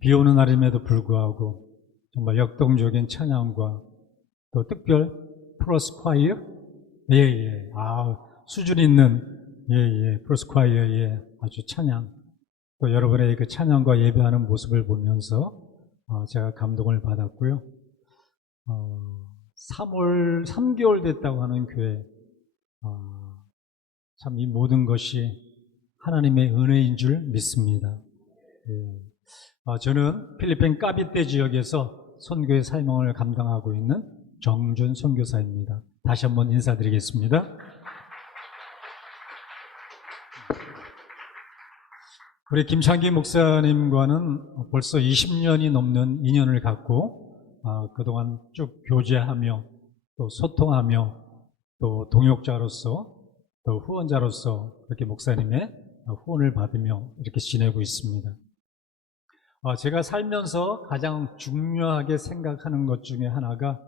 비 오는 날임에도 불구하고 정말 역동적인 찬양과 또 특별 프로스콰이어, 수준 있는 프로스콰이어의 아주 찬양, 또 여러분의 그 찬양과 예배하는 모습을 보면서 제가 감동을 받았고요. 3개월 됐다고 하는 교회, 참 이 모든 것이 하나님의 은혜인 줄 믿습니다. 저는 필리핀 까비떼 지역에서 선교의 사명을 감당하고 있는 정준 선교사입니다. 다시 한번 인사드리겠습니다. 우리 김창기 목사님과는 벌써 20년이 넘는 인연을 갖고 그동안 쭉 교제하며 또 소통하며 또 동역자로서 또 후원자로서 그렇게 목사님의 후원을 받으며 이렇게 지내고 있습니다. 제가 살면서 가장 중요하게 생각하는 것 중에 하나가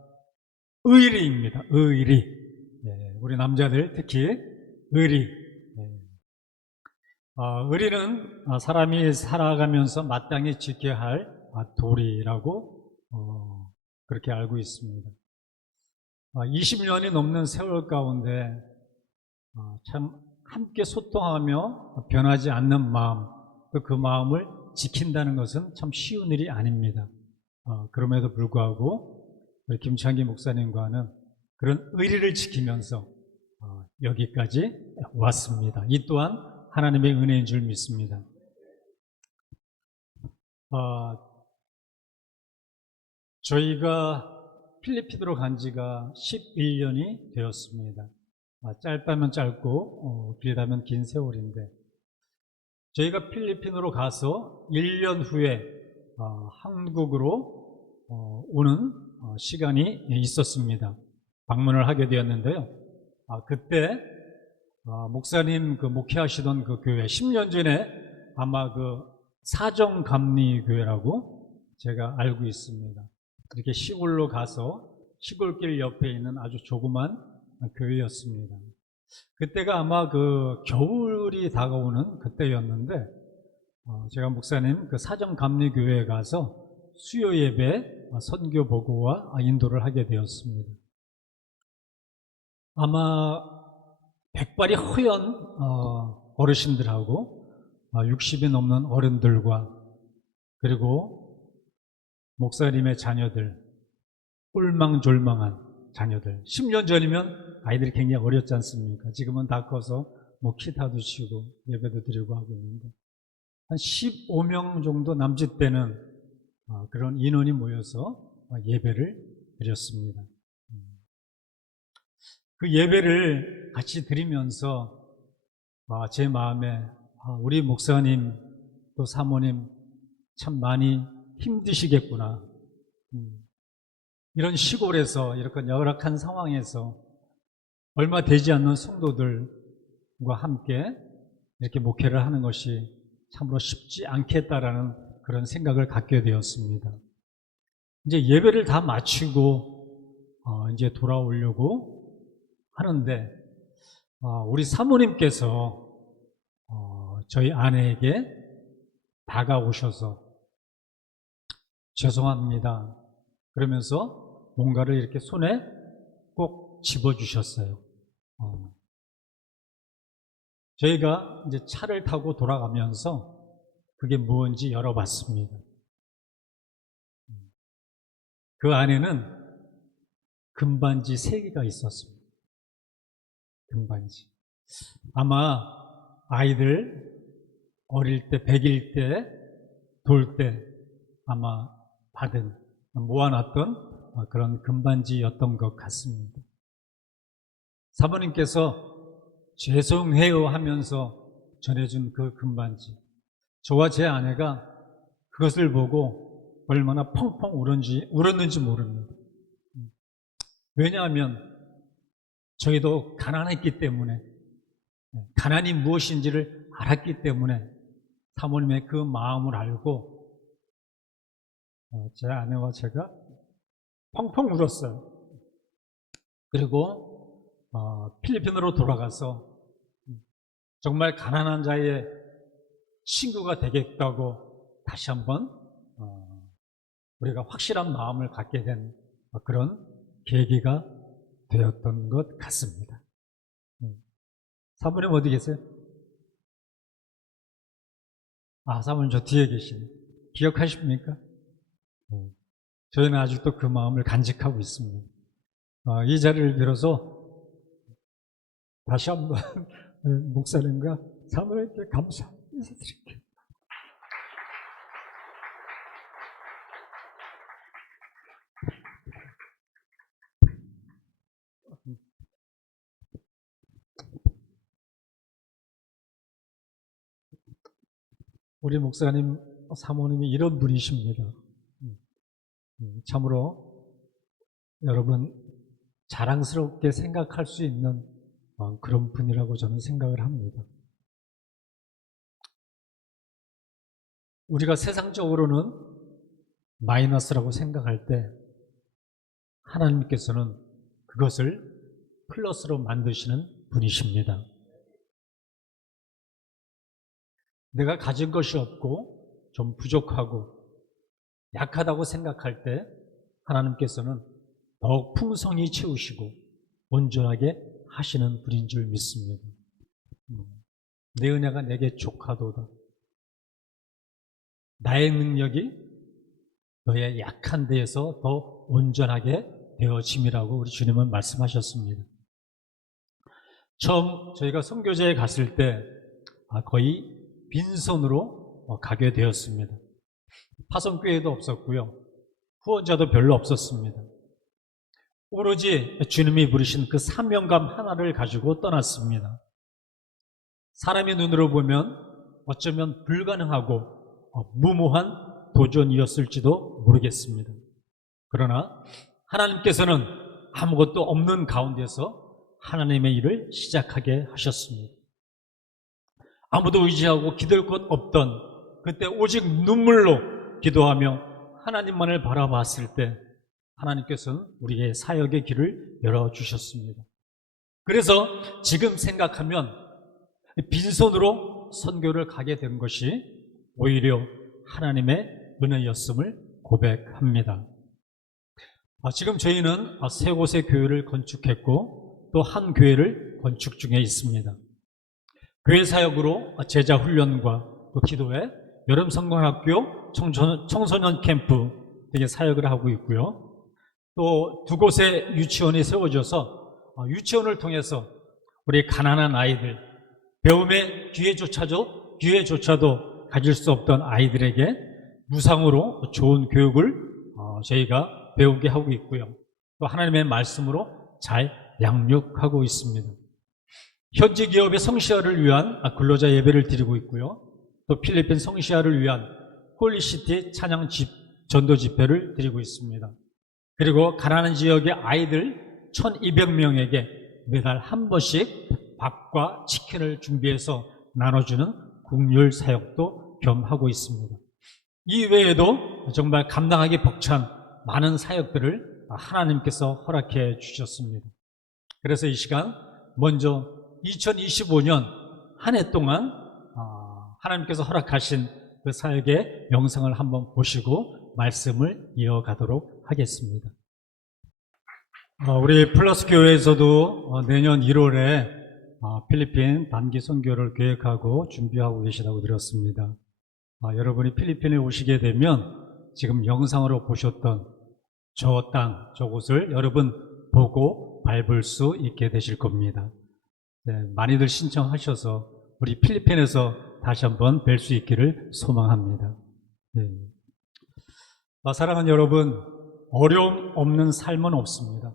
의리입니다. 의리. 우리 남자들 특히 의리. 의리는 사람이 살아가면서 마땅히 지켜야 할 도리라고 그렇게 알고 있습니다. 20년이 넘는 세월 가운데 참 함께 소통하며 변하지 않는 마음, 또 그 마음을 지킨다는 것은 참 쉬운 일이 아닙니다. 그럼에도 불구하고 우리 김창기 목사님과는 그런 의리를 지키면서 여기까지 왔습니다. 이 또한 하나님의 은혜인 줄 믿습니다. 저희가 필리핀으로 간 지가 11년이 되었습니다. 짧다면 짧고 길다면 긴 세월인데 저희가 필리핀으로 가서 1년 후에 한국으로 오는 시간이 있었습니다. 방문을 하게 되었는데요. 그때 목사님 목회하시던 그 교회 10년 전에 아마 그 사정감리교회라고 제가 알고 있습니다. 이렇게 시골로 가서 시골길 옆에 있는 아주 조그만 교회였습니다. 그때가 아마 그 겨울이 다가오는 그때였는데 제가 목사님 그 사정감리교회에 가서 수요 예배 선교 보고와 인도를 하게 되었습니다. 아마 백발이 허연 어르신들하고 60이 넘는 어른들과 그리고 목사님의 자녀들, 꿀망졸망한 자녀들. 10년 전이면 아이들이 굉장히 어렸지 않습니까? 지금은 다 커서 기타도 치고 예배도 드리고 하고 있는데 한 15명 정도 남짓되는 그런 인원이 모여서 예배를 드렸습니다. 그 예배를 같이 드리면서 제 마음에 우리 목사님 또 사모님 참 많이 힘드시겠구나. 이런 시골에서 이렇게 열악한 상황에서 얼마 되지 않는 성도들과 함께 이렇게 목회를 하는 것이 참으로 쉽지 않겠다라는 그런 생각을 갖게 되었습니다. 이제 예배를 다 마치고 이제 돌아오려고 하는데 우리 사모님께서 저희 아내에게 다가오셔서 죄송합니다. 그러면서 뭔가를 이렇게 손에 꼭 집어주셨어요. 저희가 이제 차를 타고 돌아가면서 그게 무엇인지 열어봤습니다. 그 안에는 금반지 3개가 있었습니다. 금반지. 아마 아이들 어릴 때, 100일 때, 돌 때 아마 받은, 모아놨던 그런 금반지였던 것 같습니다. 사모님께서 죄송해요 하면서 전해준 그 금반지. 저와 제 아내가 그것을 보고 얼마나 펑펑 울었는지 모릅니다. 왜냐하면 저희도 가난했기 때문에, 가난이 무엇인지를 알았기 때문에 사모님의 그 마음을 알고 제 아내와 제가 펑펑 울었어요. 그리고 필리핀으로 돌아가서 정말 가난한 자의 친구가 되겠다고 다시 한번 우리가 확실한 마음을 갖게 된 그런 계기가 되었던 것 같습니다. 사모님 어디 계세요? 사모님 저 뒤에 계시네. 기억하십니까? 저희는 아직도 그 마음을 간직하고 있습니다. 이 자리를 빌어서 다시 한번 목사님과 사모님께 감사 인사드릴게요. 우리 목사님, 사모님이 이런 분이십니다. 참으로 여러분 자랑스럽게 생각할 수 있는 그런 분이라고 저는 생각을 합니다. 우리가 세상적으로는 마이너스라고 생각할 때 하나님께서는 그것을 플러스로 만드시는 분이십니다. 내가 가진 것이 없고 좀 부족하고 약하다고 생각할 때 하나님께서는 더욱 풍성히 채우시고 온전하게 하시는 분인 줄 믿습니다. 내 은혜가 내게 족하도다. 나의 능력이 너의 약한 데에서 더 온전하게 되어짐이라고 우리 주님은 말씀하셨습니다. 처음 저희가 선교제에 갔을 때 거의 빈손으로 가게 되었습니다. 파송교회도 없었고요. 후원자도 별로 없었습니다. 오로지 주님이 부르신 그 사명감 하나를 가지고 떠났습니다. 사람의 눈으로 보면 어쩌면 불가능하고 무모한 도전이었을지도 모르겠습니다. 그러나 하나님께서는 아무것도 없는 가운데서 하나님의 일을 시작하게 하셨습니다. 아무도 의지하고 기댈 곳 없던 그때 오직 눈물로 기도하며 하나님만을 바라봤을 때 하나님께서는 우리의 사역의 길을 열어주셨습니다. 그래서 지금 생각하면 빈손으로 선교를 가게 된 것이 오히려 하나님의 은혜였음을 고백합니다. 지금 저희는 세 곳의 교회를 건축했고 또 한 교회를 건축 중에 있습니다. 교회 사역으로 제자 훈련과 또 기도회, 여름 성공학교, 청소년 캠프 등의 사역을 하고 있고요. 또 두 곳의 유치원이 세워져서 유치원을 통해서 우리 가난한 아이들, 배움의 기회조차도 가질 수 없던 아이들에게 무상으로 좋은 교육을 저희가 배우게 하고 있고요. 또 하나님의 말씀으로 잘 양육하고 있습니다. 현지 기업의 성시아를 위한 근로자 예배를 드리고 있고요. 또 필리핀 성시아를 위한 홀리시티 찬양 전도 집회를 드리고 있습니다. 그리고 가난한 지역의 아이들 1200명에게 매달 한 번씩 밥과 치킨을 준비해서 나눠주는 국률 사역도 겸하고 있습니다. 이 외에도 정말 감당하기 벅찬 많은 사역들을 하나님께서 허락해 주셨습니다. 그래서 이 시간 먼저 2025년 한 해 동안 하나님께서 허락하신 그 사역의 영상을 한번 보시고 말씀을 이어가도록 하겠습니다. 우리 플러스 교회에서도 내년 1월에 필리핀 단기 선교를 계획하고 준비하고 계시다고 들었습니다. 여러분이 필리핀에 오시게 되면 지금 영상으로 보셨던 저 땅, 저곳을 여러분 보고 밟을 수 있게 되실 겁니다. 네, 많이들 신청하셔서 우리 필리핀에서 다시 한번 뵐 수 있기를 소망합니다. 네. 사랑하는 여러분, 어려움 없는 삶은 없습니다.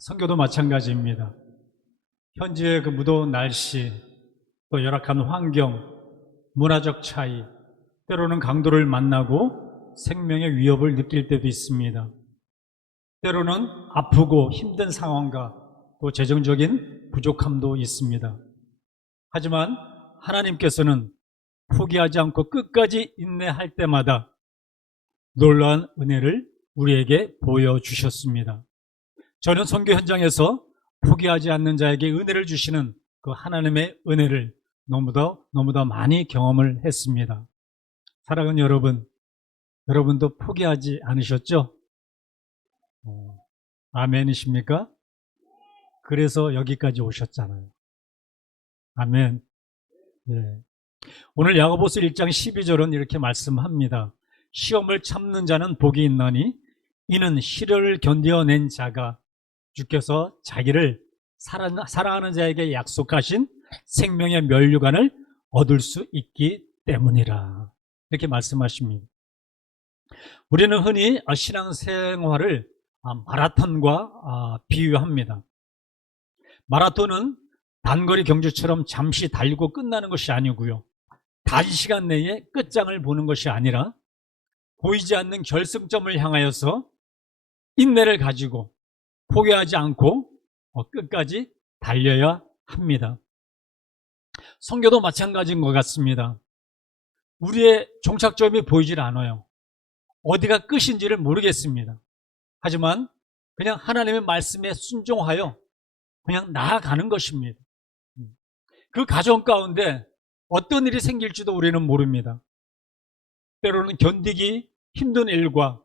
선교도 마찬가지입니다. 현지의 그 무더운 날씨, 또 열악한 환경, 문화적 차이, 때로는 강도를 만나고 생명의 위협을 느낄 때도 있습니다. 때로는 아프고 힘든 상황과 또 재정적인 부족함도 있습니다. 하지만 하나님께서는 포기하지 않고 끝까지 인내할 때마다 놀라운 은혜를 우리에게 보여주셨습니다. 저는 선교 현장에서 포기하지 않는 자에게 은혜를 주시는 그 하나님의 은혜를 너무더 많이 경험을 했습니다. 사랑하는 여러분, 여러분도 포기하지 않으셨죠? 아멘이십니까? 그래서 여기까지 오셨잖아요. 아멘. 예. 오늘 야고보서 1장 12절은 이렇게 말씀합니다. 시험을 참는 자는 복이 있나니 이는 시련을 견뎌낸 자가 주께서 자기를 사랑하는 자에게 약속하신 생명의 면류관을 얻을 수 있기 때문이라. 이렇게 말씀하십니다. 우리는 흔히 신앙생활을 마라톤과 비유합니다. 마라톤은 단거리 경주처럼 잠시 달리고 끝나는 것이 아니고요. 단시간 내에 끝장을 보는 것이 아니라 보이지 않는 결승점을 향하여서 인내를 가지고 포기하지 않고 끝까지 달려야 합니다. 선교도 마찬가지인 것 같습니다. 우리의 종착점이 보이질 않아요. 어디가 끝인지를 모르겠습니다. 하지만 그냥 하나님의 말씀에 순종하여 그냥 나아가는 것입니다. 그 과정 가운데 어떤 일이 생길지도 우리는 모릅니다. 때로는 견디기 힘든 일과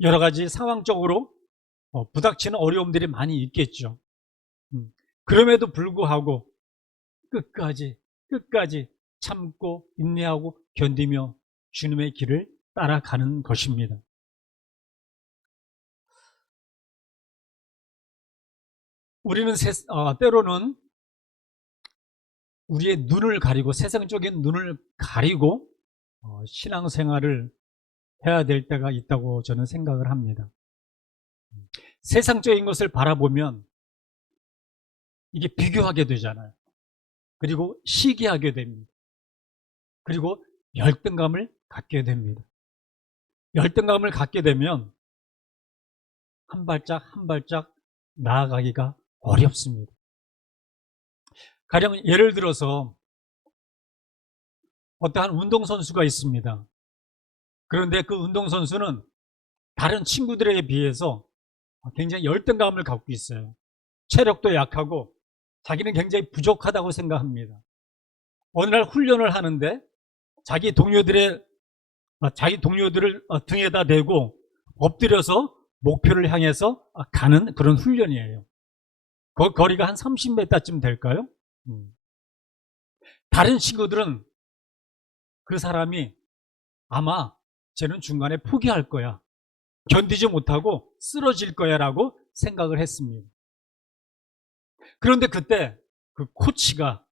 여러 가지 상황적으로 부닥치는 어려움들이 많이 있겠죠. 그럼에도 불구하고 끝까지 참고 인내하고 견디며 주님의 길을 따라가는 것입니다. 우리는 때로는 우리의 눈을 가리고 세상적인 눈을 가리고 신앙생활을 해야 될 때가 있다고 저는 생각을 합니다. 세상적인 것을 바라보면 이게 비교하게 되잖아요. 그리고 시기하게 됩니다. 그리고 열등감을 갖게 됩니다. 열등감을 갖게 되면 한 발짝 한 발짝 나아가기가 어렵습니다. 가령 예를 들어서 어떠한 운동선수가 있습니다. 그런데 그 운동선수는 다른 친구들에 비해서 굉장히 열등감을 갖고 있어요. 체력도 약하고 자기는 굉장히 부족하다고 생각합니다. 어느 날 훈련을 하는데 자기 동료들을 등에다 대고 엎드려서 목표를 향해서 가는 그런 훈련이에요. 그 거리가 한 30m쯤 될까요? 다른 친구들은 그 사람이 아마 쟤는 중간에 포기할 거야. 견디지 못하고 쓰러질 거야 라고 생각을 했습니다. 그런데 그때 그 코치가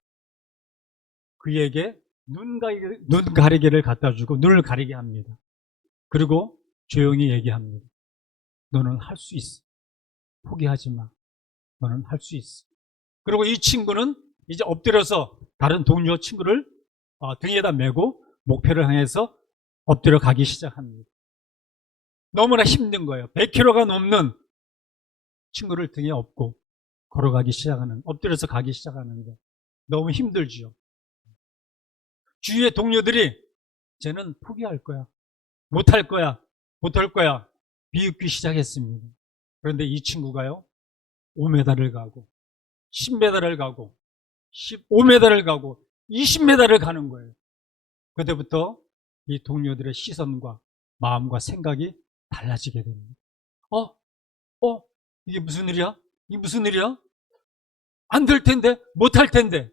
그에게 눈 가리개를 갖다 주고 눈을 가리게 합니다. 그리고 조용히 얘기합니다. 너는 할 수 있어. 포기하지 마. 너는 할 수 있어. 그리고 이 친구는 이제 엎드려서 다른 동료 친구를 등에다 메고 목표를 향해서 엎드려 가기 시작합니다. 너무나 힘든 거예요. 100kg가 넘는 친구를 등에 업고 엎드려서 가기 시작하는데 너무 힘들지요. 주위의 동료들이 쟤는 포기할 거야. 못할 거야. 비웃기 시작했습니다. 그런데 이 친구가요, 5m를 가고, 10m를 가고, 15m를 가고, 20m를 가는 거예요. 그때부터 이 동료들의 시선과 마음과 생각이 달라지게 됩니다. 이게 무슨 일이야? 이게 무슨 일이야? 안 될 텐데, 못할 텐데.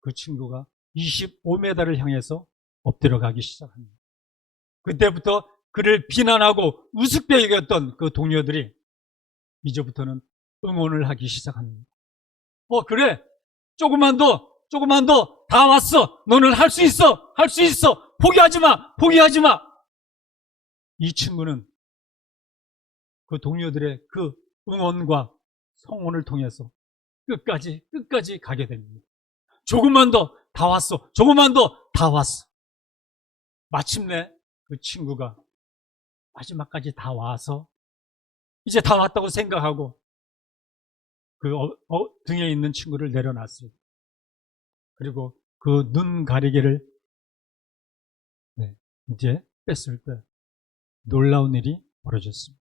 그 친구가 25m를 향해서 엎드려 가기 시작합니다. 그때부터 그를 비난하고 우습게 여겼던 그 동료들이 이제부터는 응원을 하기 시작합니다. 그래. 조금만 더, 다 왔어. 너는 할 수 있어. 포기하지 마. 이 친구는 그 동료들의 그 응원과 성원을 통해서 끝까지 가게 됩니다. 조금만 더, 다 왔어. 마침내 그 친구가 마지막까지 다 와서 이제 다 왔다고 생각하고 그 등에 있는 친구를 내려놨어요. 그리고 그 눈 가리개를 이제 뺐을 때 놀라운 일이 벌어졌습니다.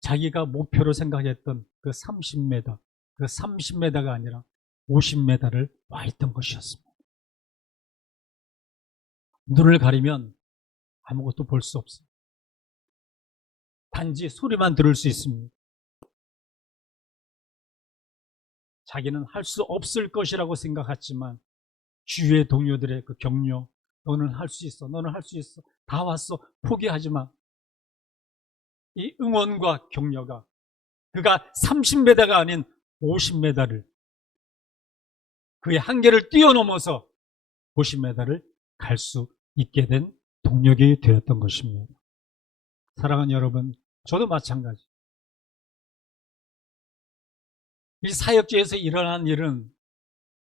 자기가 목표로 생각했던 그 30m가 아니라 50m를 와 있던 것이었습니다. 눈을 가리면 아무것도 볼 수 없어요. 단지 소리만 들을 수 있습니다. 자기는 할 수 없을 것이라고 생각했지만 주위의 동료들의 그 격려, 너는 할 수 있어, 너는 할 수 있어, 다 왔어, 포기하지 마. 이 응원과 격려가 그가 30m가 아닌 50m를, 그의 한계를 뛰어넘어서 50m를 갈 수 있게 된 동력이 되었던 것입니다. 사랑하는 여러분, 저도 마찬가지. 이 사역지에서 일어난 일은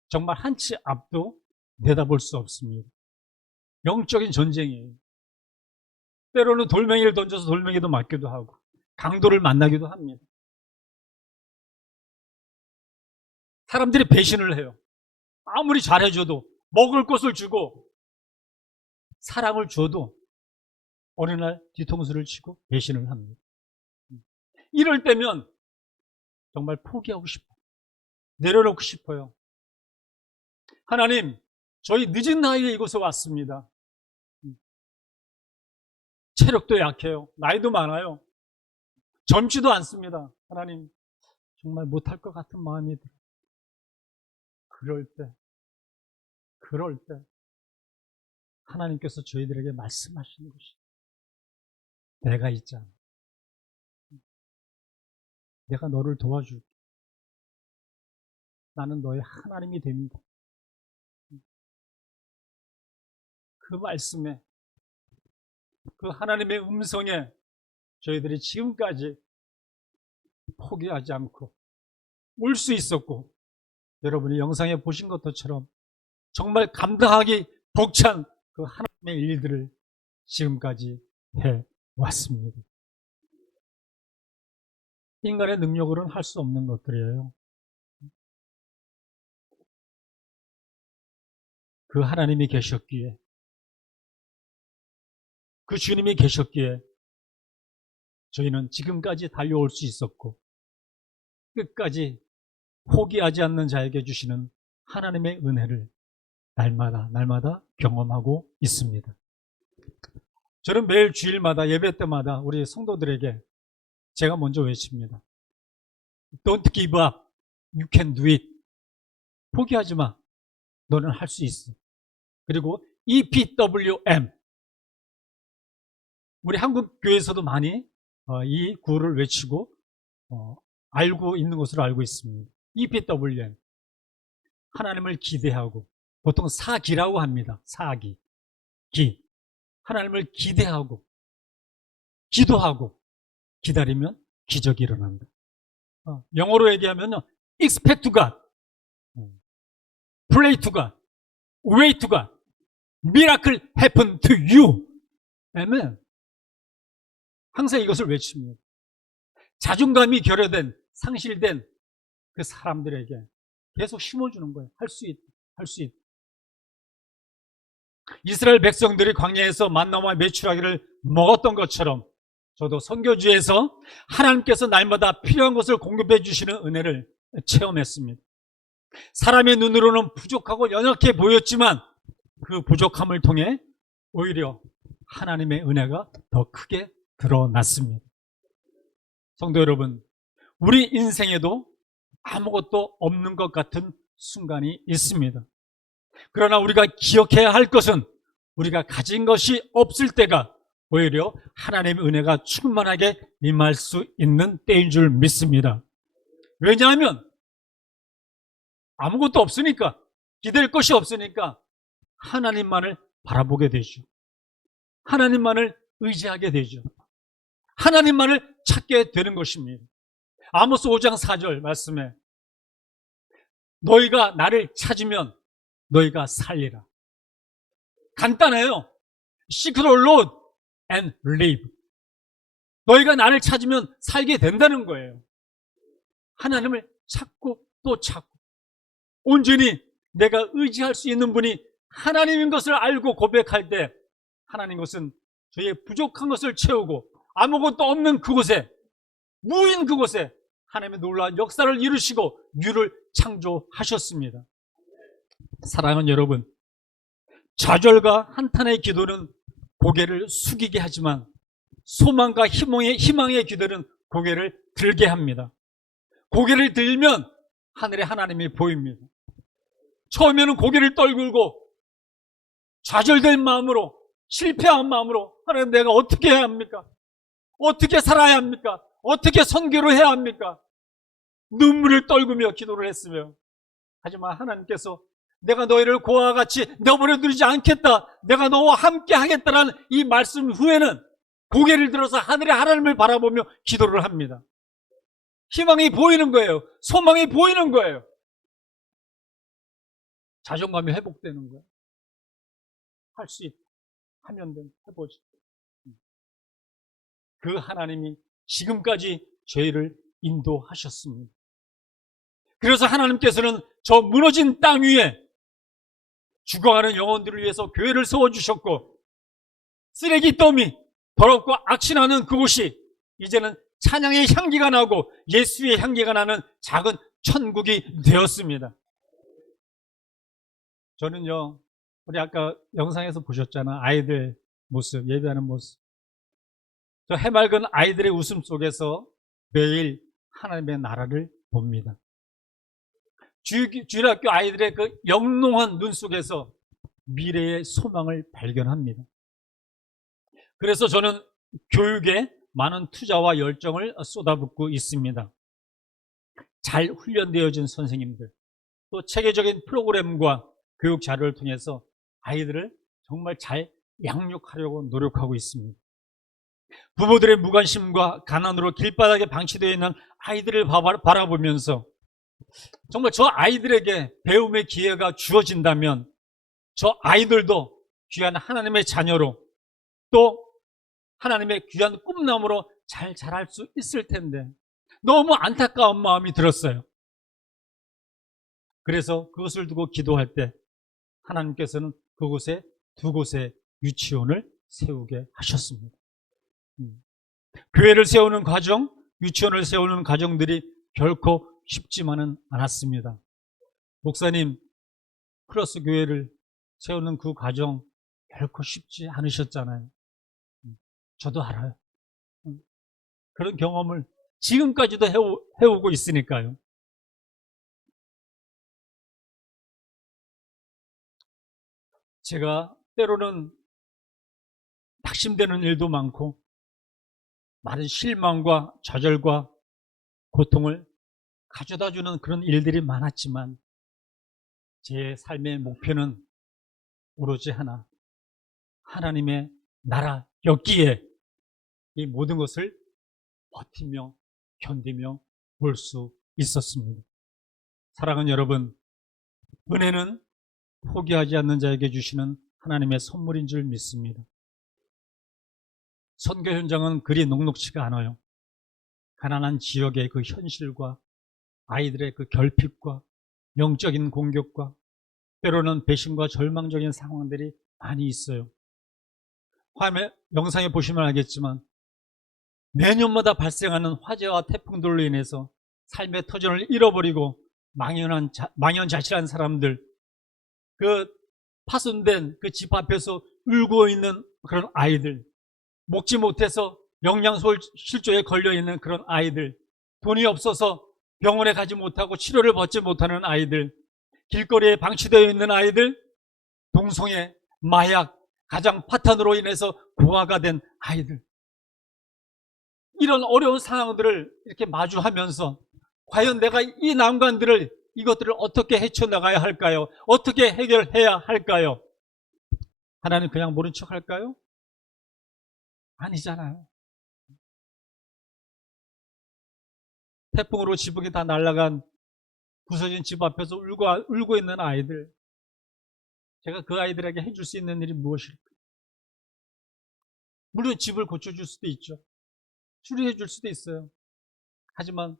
정말 한 치 앞도 내다볼 수 없습니다. 영적인 전쟁이에요. 때로는 돌멩이를 던져서 돌멩이도 맞기도 하고 강도를 만나기도 합니다. 사람들이 배신을 해요. 아무리 잘해줘도, 먹을 것을 주고 사랑을 줘도 어느 날 뒤통수를 치고 배신을 합니다. 이럴 때면 정말 포기하고 싶어요. 내려놓고 싶어요. 하나님, 저희 늦은 나이에 이곳에 왔습니다. 체력도 약해요. 나이도 많아요. 젊지도 않습니다. 하나님, 정말 못할 것 같은 마음이 들어요. 그럴 때 하나님께서 저희들에게 말씀하시는 것이, 내가 있잖아. 내가 너를 도와줄게. 나는 너의 하나님이 됩니다. 그 말씀에, 그 하나님의 음성에 저희들이 지금까지 포기하지 않고 올 수 있었고, 여러분이 영상에 보신 것처럼 정말 감당하기 벅찬 그 하나님의 일들을 지금까지 해왔습니다. 인간의 능력으로는 할 수 없는 것들이에요. 그 하나님이 계셨기에, 그 주님이 계셨기에 저희는 지금까지 달려올 수 있었고, 끝까지 포기하지 않는 자에게 주시는 하나님의 은혜를 날마다 경험하고 있습니다. 저는 매일 주일마다 예배 때마다 우리 성도들에게 제가 먼저 외칩니다. Don't give up. You can do it. 포기하지 마. 너는 할 수 있어. 그리고 EPWM. 우리 한국 교회에서도 많이 이 구호를 외치고 알고 있는 것으로 알고 있습니다. EPWM. 하나님을 기대하고, 보통 사기라고 합니다. 사기. 기. 하나님을 기대하고, 기도하고, 기다리면 기적이 일어난다. 영어로 얘기하면 expect to God, pray to God, wait to God, miracle happen to you. 아멘. 항상 이것을 외칩니다. 자존감이 결여된, 상실된 그 사람들에게 계속 심어주는 거예요. 할 수 있다. 할 수 있다. 이스라엘 백성들이 광야에서 만나와 메추라기를 먹었던 것처럼 저도 선교지에서 하나님께서 날마다 필요한 것을 공급해 주시는 은혜를 체험했습니다. 사람의 눈으로는 부족하고 연약해 보였지만 그 부족함을 통해 오히려 하나님의 은혜가 더 크게 드러났습니다. 성도 여러분, 우리 인생에도 아무것도 없는 것 같은 순간이 있습니다. 그러나 우리가 기억해야 할 것은 우리가 가진 것이 없을 때가 오히려 하나님의 은혜가 충만하게 임할 수 있는 때인 줄 믿습니다. 왜냐하면 아무것도 없으니까, 기댈 것이 없으니까 하나님만을 바라보게 되죠. 하나님만을 의지하게 되죠. 하나님만을 찾게 되는 것입니다. 아모스 5장 4절 말씀에 너희가 나를 찾으면 너희가 살리라. 간단해요. Seek the Lord and live. 너희가 나를 찾으면 살게 된다는 거예요. 하나님을 찾고 또 찾고, 온전히 내가 의지할 수 있는 분이 하나님인 것을 알고 고백할 때, 하나님 것은 저희의 부족한 것을 채우고 아무것도 없는 그곳에, 무인 그곳에 하나님의 놀라운 역사를 이루시고 유를 창조하셨습니다. 사랑하는 여러분, 좌절과 한탄의 기도는 고개를 숙이게 하지만 소망과 희망의 기도는 고개를 들게 합니다. 고개를 들면 하늘에 하나님이 보입니다. 처음에는 고개를 떨굴고 좌절된 마음으로, 실패한 마음으로, 하나님 내가 어떻게 해야 합니까? 어떻게 살아야 합니까? 어떻게 선교를 해야 합니까? 눈물을 떨구며 기도를 했으며, 하지만 하나님께서 내가 너희를 고아와 같이 내버려 두지 않겠다, 내가 너와 함께 하겠다라는 이 말씀 후에는 고개를 들어서 하늘의 하나님을 바라보며 기도를 합니다. 희망이 보이는 거예요. 소망이 보이는 거예요. 자존감이 회복되는 거예요. 할 수 있다. 하면 된, 해보지. 그 하나님이 지금까지 저희를 인도하셨습니다. 그래서 하나님께서는 저 무너진 땅 위에 죽어가는 영혼들을 위해서 교회를 세워주셨고, 쓰레기 더미, 더럽고 악신하는 그곳이 이제는 찬양의 향기가 나고 예수의 향기가 나는 작은 천국이 되었습니다. 저는요, 우리 아까 영상에서 보셨잖아. 아이들 모습, 예배하는 모습. 저 해맑은 아이들의 웃음 속에서 매일 하나님의 나라를 봅니다. 주일학교 아이들의 그 영롱한 눈 속에서 미래의 소망을 발견합니다. 그래서 저는 교육에 많은 투자와 열정을 쏟아붓고 있습니다. 잘 훈련되어진 선생님들, 또 체계적인 프로그램과 교육 자료를 통해서 아이들을 정말 잘 양육하려고 노력하고 있습니다. 부모들의 무관심과 가난으로 길바닥에 방치되어 있는 아이들을 바라보면서 정말 저 아이들에게 배움의 기회가 주어진다면 저 아이들도 귀한 하나님의 자녀로, 또 하나님의 귀한 꿈나무로 잘 자랄 수 있을 텐데 너무 안타까운 마음이 들었어요. 그래서 그것을 두고 기도할 때 하나님께서는 그곳에 두 곳의 유치원을 세우게 하셨습니다. 교회를 세우는 과정, 유치원을 세우는 과정들이 결코 쉽지만은 않았습니다. 목사님, 크로스 교회를 세우는 그 과정 결코 쉽지 않으셨잖아요. 저도 알아요. 그런 경험을 지금까지도 해오고 있으니까요. 제가 때로는 낙심되는 일도 많고 많은 실망과 좌절과 고통을 가져다주는 그런 일들이 많았지만 제 삶의 목표는 오로지 하나, 하나님의 나라였기에 이 모든 것을 버티며 견디며 볼 수 있었습니다. 사랑하는 여러분, 은혜는 포기하지 않는 자에게 주시는 하나님의 선물인 줄 믿습니다. 선교 현장은 그리 녹록지가 않아요. 가난한 지역의 그 현실과 아이들의 그 결핍과 영적인 공격과 때로는 배신과 절망적인 상황들이 많이 있어요. 화면 영상에 보시면 알겠지만 매년마다 발생하는 화재와 태풍들로 인해서 삶의 터전을 잃어버리고 망연자실한 사람들, 그 파손된 그 집 앞에서 울고 있는 그런 아이들, 먹지 못해서 영양실조에 걸려있는 그런 아이들, 돈이 없어서 병원에 가지 못하고 치료를 받지 못하는 아이들, 길거리에 방치되어 있는 아이들, 동성애, 마약, 가장 파탄으로 인해서 고아가 된 아이들, 이런 어려운 상황들을 이렇게 마주하면서 과연 내가 이 난관들을, 이것들을 어떻게 헤쳐나가야 할까요? 어떻게 해결해야 할까요? 하나님 그냥 모른 척 할까요? 아니잖아요. 태풍으로 지붕이 다 날아간 부서진 집 앞에서 울고 있는 아이들, 제가 그 아이들에게 해줄 수 있는 일이 무엇일까요? 물론 집을 고쳐줄 수도 있죠. 수리해 줄 수도 있어요. 하지만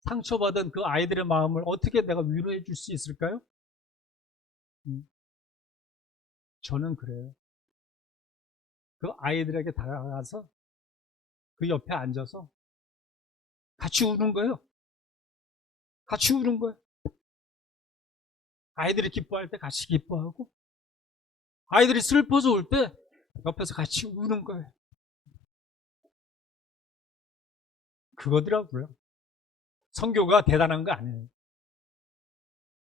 상처받은 그 아이들의 마음을 어떻게 내가 위로해 줄 수 있을까요? 저는 그래요. 그 아이들에게 다가가서 그 옆에 앉아서 같이 우는 거예요. 같이 우는 거예요. 아이들이 기뻐할 때 같이 기뻐하고, 아이들이 슬퍼서 울 때 옆에서 같이 우는 거예요. 그거더라고요. 선교가 대단한 거 아니에요.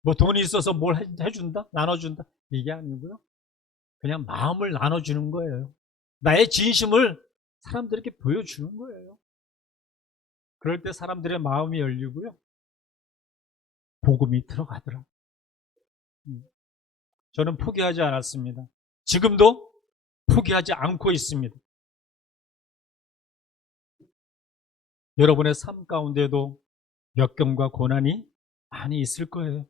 뭐 돈이 있어서 뭘 해준다? 나눠준다? 이게 아니고요. 그냥 마음을 나눠주는 거예요. 나의 진심을 사람들에게 보여주는 거예요. 그럴 때 사람들의 마음이 열리고요. 복음이 들어가더라. 저는 포기하지 않았습니다. 지금도 포기하지 않고 있습니다. 여러분의 삶 가운데도 역경과 고난이 많이 있을 거예요.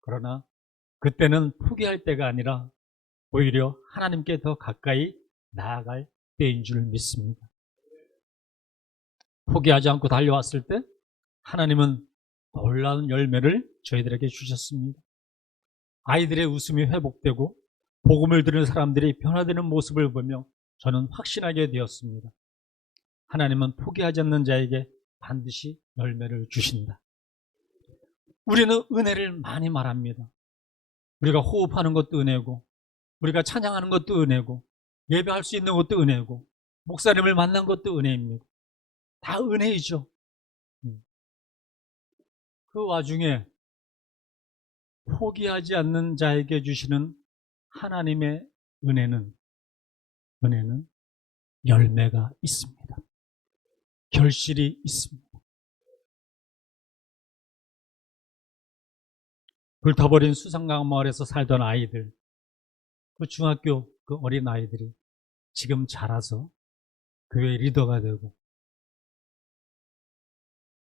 그러나 그때는 포기할 때가 아니라 오히려 하나님께 더 가까이 나아갈 때인 줄 믿습니다. 포기하지 않고 달려왔을 때 하나님은 놀라운 열매를 저희들에게 주셨습니다. 아이들의 웃음이 회복되고 복음을 들은 사람들이 변화되는 모습을 보며 저는 확신하게 되었습니다. 하나님은 포기하지 않는 자에게 반드시 열매를 주신다. 우리는 은혜를 많이 말합니다. 우리가 호흡하는 것도 은혜고, 우리가 찬양하는 것도 은혜고, 예배할 수 있는 것도 은혜고, 목사님을 만난 것도 은혜입니다. 다 은혜이죠. 그 와중에 포기하지 않는 자에게 주시는 하나님의 은혜는 열매가 있습니다. 결실이 있습니다. 불타버린 수상강 마을에서 살던 아이들, 그 중학교 그 어린 아이들이 지금 자라서 교회 리더가 되고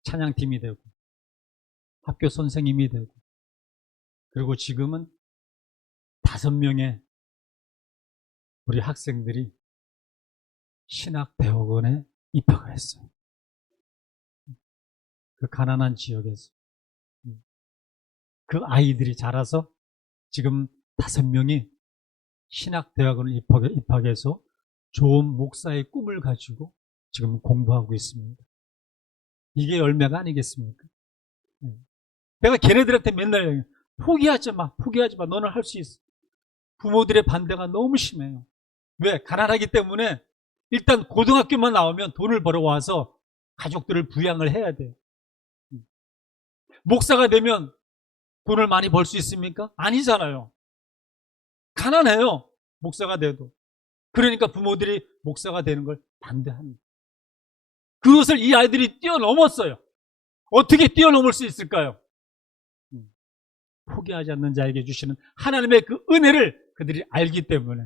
찬양팀이 되고 학교 선생님이 되고, 그리고 지금은 5명의 우리 학생들이 신학대학원에 입학을 했어요. 그 가난한 지역에서. 그 아이들이 자라서 지금 5명이 신학대학원을 입학해서 좋은 목사의 꿈을 가지고 지금 공부하고 있습니다. 이게 열매가 아니겠습니까? 내가 걔네들한테 맨날 포기하지 마, 너는 할 수 있어. 부모들의 반대가 너무 심해요. 왜? 가난하기 때문에 일단 고등학교만 나오면 돈을 벌어와서 가족들을 부양을 해야 돼요. 목사가 되면 돈을 많이 벌 수 있습니까? 아니잖아요. 가난해요. 목사가 돼도. 그러니까 부모들이 목사가 되는 걸 반대합니다. 그것을 이 아이들이 뛰어넘었어요. 어떻게 뛰어넘을 수 있을까요? 포기하지 않는 자에게 주시는 하나님의 그 은혜를 그들이 알기 때문에.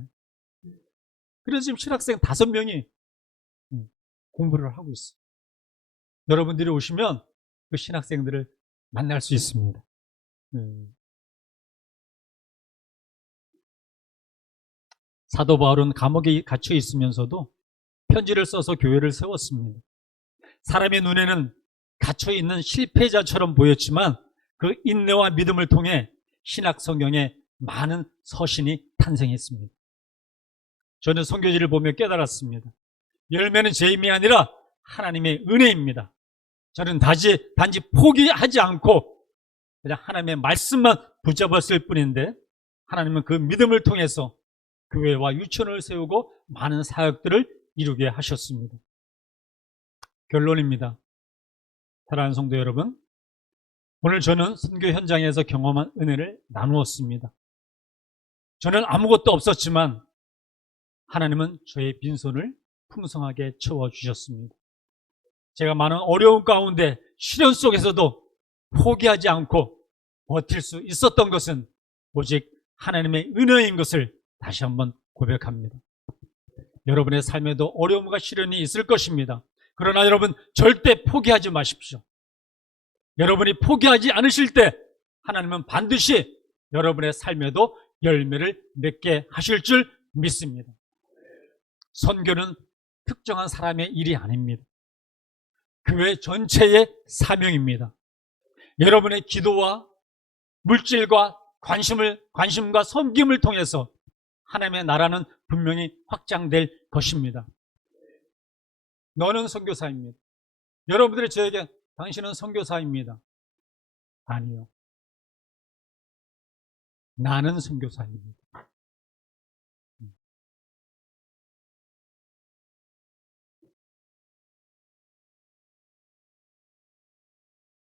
그래서 지금 신학생 5명이 공부를 하고 있어요. 여러분들이 오시면 그 신학생들을 만날 수 있습니다. 사도 바울은 감옥에 갇혀 있으면서도 편지를 써서 교회를 세웠습니다. 사람의 눈에는 갇혀 있는 실패자처럼 보였지만 그 인내와 믿음을 통해 신학 성경에 많은 서신이 탄생했습니다. 저는 선교지를 보며 깨달았습니다. 열매는 제 힘이 아니라 하나님의 은혜입니다. 저는 단지 포기하지 않고 그냥 하나님의 말씀만 붙잡았을 뿐인데 하나님은 그 믿음을 통해서 교회와 유치원을 세우고 많은 사역들을 이루게 하셨습니다. 결론입니다. 사랑하는 성도 여러분, 오늘 저는 선교 현장에서 경험한 은혜를 나누었습니다. 저는 아무것도 없었지만 하나님은 저의 빈손을 풍성하게 채워주셨습니다. 제가 많은 어려움 가운데 시련 속에서도 포기하지 않고 버틸 수 있었던 것은 오직 하나님의 은혜인 것을 다시 한번 고백합니다. 여러분의 삶에도 어려움과 시련이 있을 것입니다. 그러나 여러분 절대 포기하지 마십시오. 여러분이 포기하지 않으실 때 하나님은 반드시 여러분의 삶에도 열매를 맺게 하실 줄 믿습니다. 선교는 특정한 사람의 일이 아닙니다. 교회 전체의 사명입니다. 여러분의 기도와 물질과 관심과 섬김을 통해서 하나님의 나라는 분명히 확장될 것입니다. 너는 선교사입니다. 여러분들이 저에게 당신은 선교사입니다. 아니요. 나는 선교사입니다.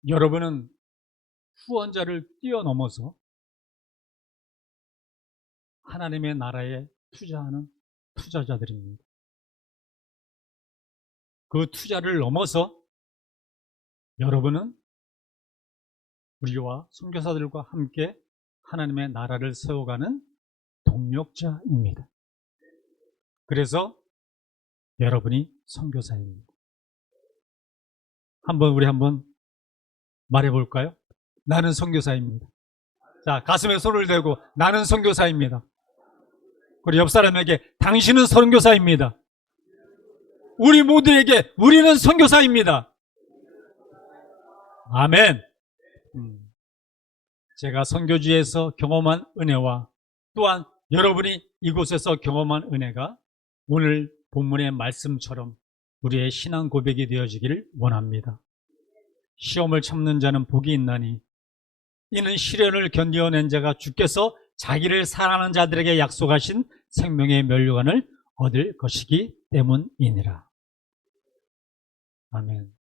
여러분은 후원자를 뛰어넘어서 하나님의 나라에 투자하는 투자자들입니다. 그 투자를 넘어서 여러분은 우리와 선교사들과 함께 하나님의 나라를 세워가는 동력자입니다. 그래서 여러분이 선교사입니다. 우리 한번 말해볼까요? 나는 선교사입니다. 자, 가슴에 손을 대고 나는 선교사입니다. 우리 옆 사람에게 당신은 선교사입니다. 우리 모두에게 우리는 선교사입니다. 아멘. 제가 선교지에서 경험한 은혜와 또한 여러분이 이곳에서 경험한 은혜가 오늘 본문의 말씀처럼 우리의 신앙 고백이 되어지기를 원합니다. 시험을 참는 자는 복이 있나니 이는 시련을 견디어낸 자가 주께서 자기를 사랑하는 자들에게 약속하신 생명의 면류관을 얻을 것이기 때문이니라. 아멘.